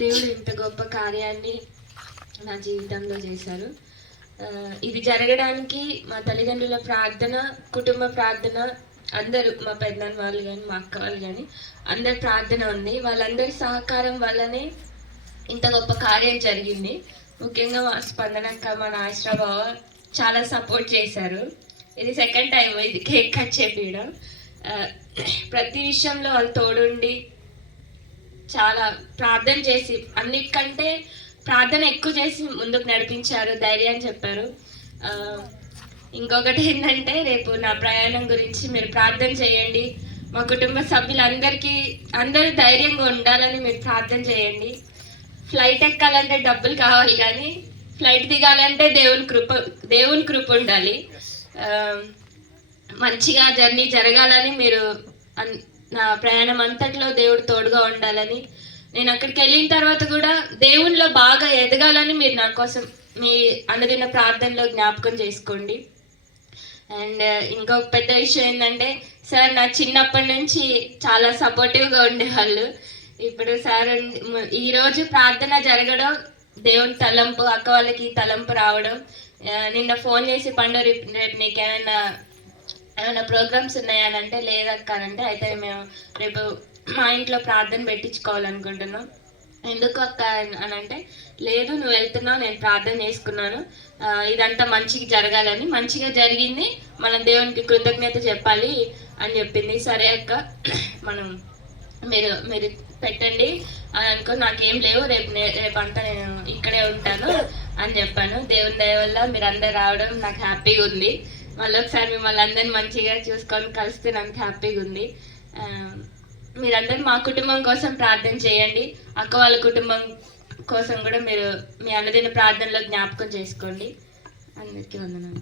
దేవుడు ఇంత గొప్ప కార్యాన్ని నా జీవితంలో చేశారు. ఇది జరగడానికి మా తల్లిదండ్రుల ప్రార్థన, కుటుంబ ప్రార్థన, అందరూ మా పెద్దనాన్న వాళ్ళు కానీ మా అక్క వాళ్ళు కానీ అందరి ప్రార్థన ఉంది. వాళ్ళందరి సహకారం వల్లనే ఇంత గొప్ప కార్యం జరిగింది. ముఖ్యంగా మా స్పందనక్క, మా నాగేశ్వరబావ చాలా సపోర్ట్ చేశారు. ఇది సెకండ్ టైం ఇది కేక్ కట్ చేపించడం. ప్రతి విషయంలో వాళ్ళు తోడుండి చాలా ప్రార్థన చేసి, అన్నిటికంటే ప్రార్థన ఎక్కువ చేసి ముందుకు నడిపించారు, ధైర్యం చెప్పారు. ఇంకొకటి ఏంటంటే, రేపు నా ప్రయాణం గురించి మీరు ప్రార్థన చేయండి. మా కుటుంబ సభ్యులందరికీ అందరూ ధైర్యంగా ఉండాలని మీరు ప్రార్థన చేయండి. ఫ్లైట్ ఎక్కాలంటే డబ్బులు కావాలి, కానీ ఫ్లైట్ దిగాలంటే దేవుని కృప ఉండాలి. మంచిగా జర్నీ జరగాలని మీరు, నా ప్రయాణం అంతట్లో దేవుడు తోడుగా ఉండాలని, నేను అక్కడికి వెళ్ళిన తర్వాత కూడా దేవునిలో బాగా ఎదగాలని మీరు నా కోసం మీ అనుదిన ప్రార్థనలో జ్ఞాపకం చేసుకోండి. అండ్ ఇంకొక పెద్ద విషయం ఏంటంటే, సార్ నా చిన్నప్పటి నుంచి చాలా సపోర్టివ్గా ఉండేవాళ్ళు. ఇప్పుడు సార్ ఈరోజు ప్రార్థన జరగడం దేవుని తలంపు, అక్క వాళ్ళకి తలంపు రావడం, నిన్న ఫోన్ చేసి పండు రేపు నీకు ఏమైనా ప్రోగ్రామ్స్ ఉన్నాయని అంటే, లేదక్కానంటే అయితే మేము రేపు మా ఇంట్లో ప్రార్థన పెట్టించుకోవాలనుకుంటున్నాం. ఎందుకు అక్క అని అంటే, లేదు నువ్వు వెళ్తున్నావు, నేను ప్రార్థన చేసుకున్నాను, ఇదంతా మంచిగా జరగాలని, మంచిగా జరిగింది, మనం దేవునికి కృతజ్ఞత చెప్పాలి అని చెప్పింది. సరే అక్క, మనం మీరు పెట్టండి అని అనుకో, నాకేం లేవు, రేపంతా నేను ఇక్కడే ఉంటాను అని చెప్పాను. దేవుని దయ వల్ల మీరు అందరు రావడం నాకు హ్యాపీగా ఉంది. మళ్ళీ ఒకసారి మిమ్మల్ని అందరినీ మంచిగా చూసుకొని కలిస్తే నాకు హ్యాపీగా ఉంది. మీరందరూ మా కుటుంబం కోసం ప్రార్థన చేయండి. అక్క వాళ్ళ కుటుంబం కోసం కూడా మీరు మీ అనుదిన ప్రార్థనలో జ్ఞాపకం చేసుకోండి. అందరికీ వందనాలు.